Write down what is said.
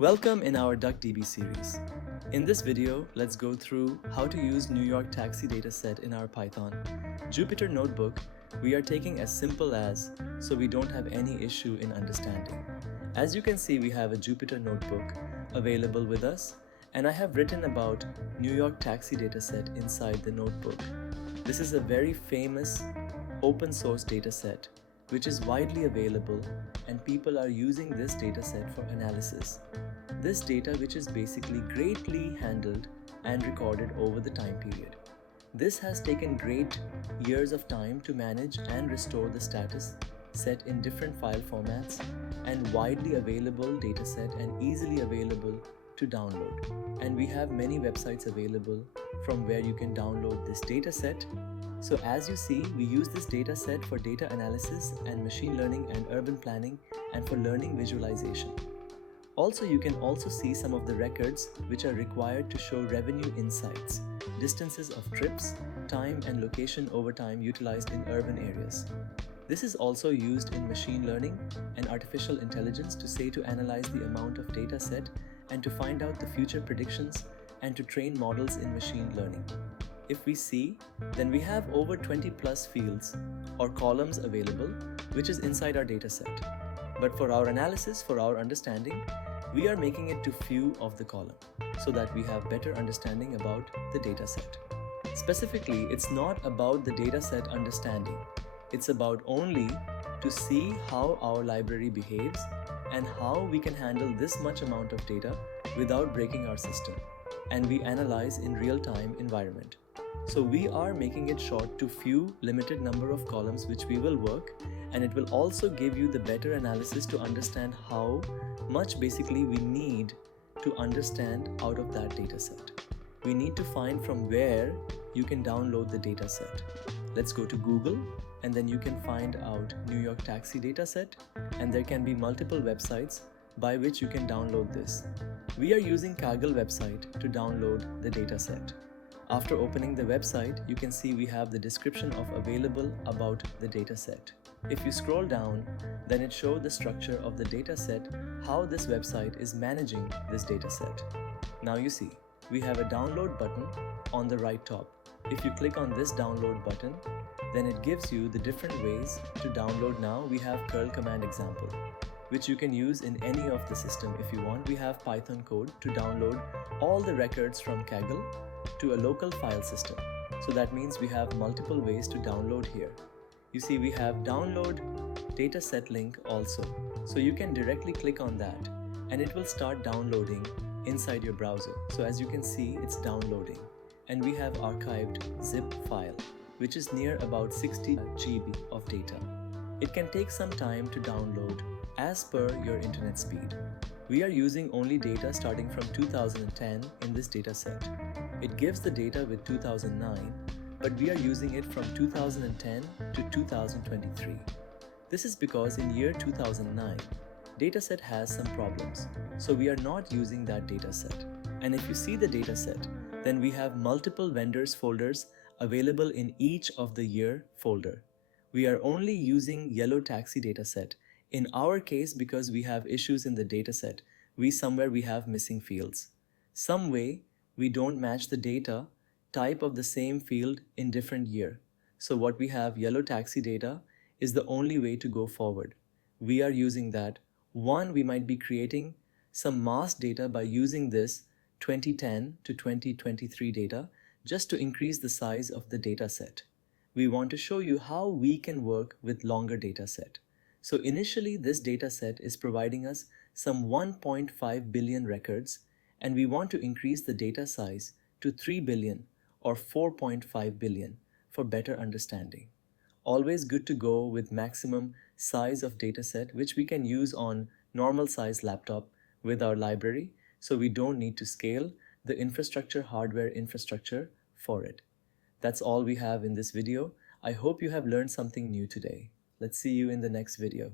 Welcome in our DuckDB series. In this video, let's go through how to use New York Taxi Dataset in our Python. Jupyter Notebook, we are taking as simple as so we don't have any issue in understanding. As you can see, we have a Jupyter Notebook available with us, and I have written about New York Taxi Dataset inside the notebook. This is a very famous open source dataset which is widely available, and people are using this dataset for analysis. This data which is basically greatly handled and recorded over the time period. This has taken great years of time to manage and restore the status set in different file formats and widely available dataset and easily available to download. And we have many websites available from where you can download this dataset. So as you see, we use this dataset for data analysis and machine learning and urban planning and for learning visualization. Also, you can also see some of the records which are required to show revenue insights, distances of trips, time and location over time utilized in urban areas. This is also used in machine learning and artificial intelligence to analyze the amount of data set and to find out the future predictions and to train models in machine learning. If we see, then we have over 20 plus fields or columns available, which is inside our dataset. But for our analysis, for our understanding, we are making it to few of the column so that we have better understanding about the dataset. Specifically, it's not about the dataset understanding. It's about only to see how our library behaves and how we can handle this much amount of data without breaking our system. And we analyze in real-time environment. So we are making it short to few limited number of columns which we will work, and it will also give you the better analysis to understand how much basically we need to understand out of that dataset. We need to find from where you can download the dataset. Let's go to Google, and then you can find out New York Taxi Dataset, and there can be multiple websites by which you can download this. We are using Kaggle website to download the dataset. After opening the website, you can see we have the description of available about the dataset. If you scroll down, then it shows the structure of the dataset, how this website is managing this dataset. Now you see, we have a download button on the right top. If you click on this download button, then it gives you the different ways to download. Now we have curl command example, which you can use in any of the system if you want. We have Python code to download all the records from Kaggle to a local file system. So that means we have multiple ways to download here. You see, we have download dataset link also. So you can directly click on that and it will start downloading inside your browser. So as you can see, it's downloading. And we have archived zip file, which is near about 60 GB of data. It can take some time to download as per your internet speed. We are using only data starting from 2010 in this dataset. It gives the data with 2009, but we are using it from 2010 to 2023. This is because in year 2009, dataset has some problems, so we are not using that dataset. And if you see the dataset, then we have multiple vendors folders available in each of the year folder. We are only using yellow taxi dataset. In our case, because we have issues in the dataset, we have missing fields. Some way, we don't match the data type of the same field in different year. So what we have yellow taxi data is the only way to go forward. We are using that. One, we might be creating some mass data by using this 2010 to 2023 data just to increase the size of the data set. We want to show you how we can work with longer data set. So initially, this data set is providing us some 1.5 billion records, and we want to increase the data size to 3 billion or 4.5 billion for better understanding. Always good to go with maximum size of dataset, which we can use on normal size laptop with our library, so we don't need to scale the infrastructure, hardware infrastructure for it. That's all we have in this video. I hope you have learned something new today. Let's see you in the next video.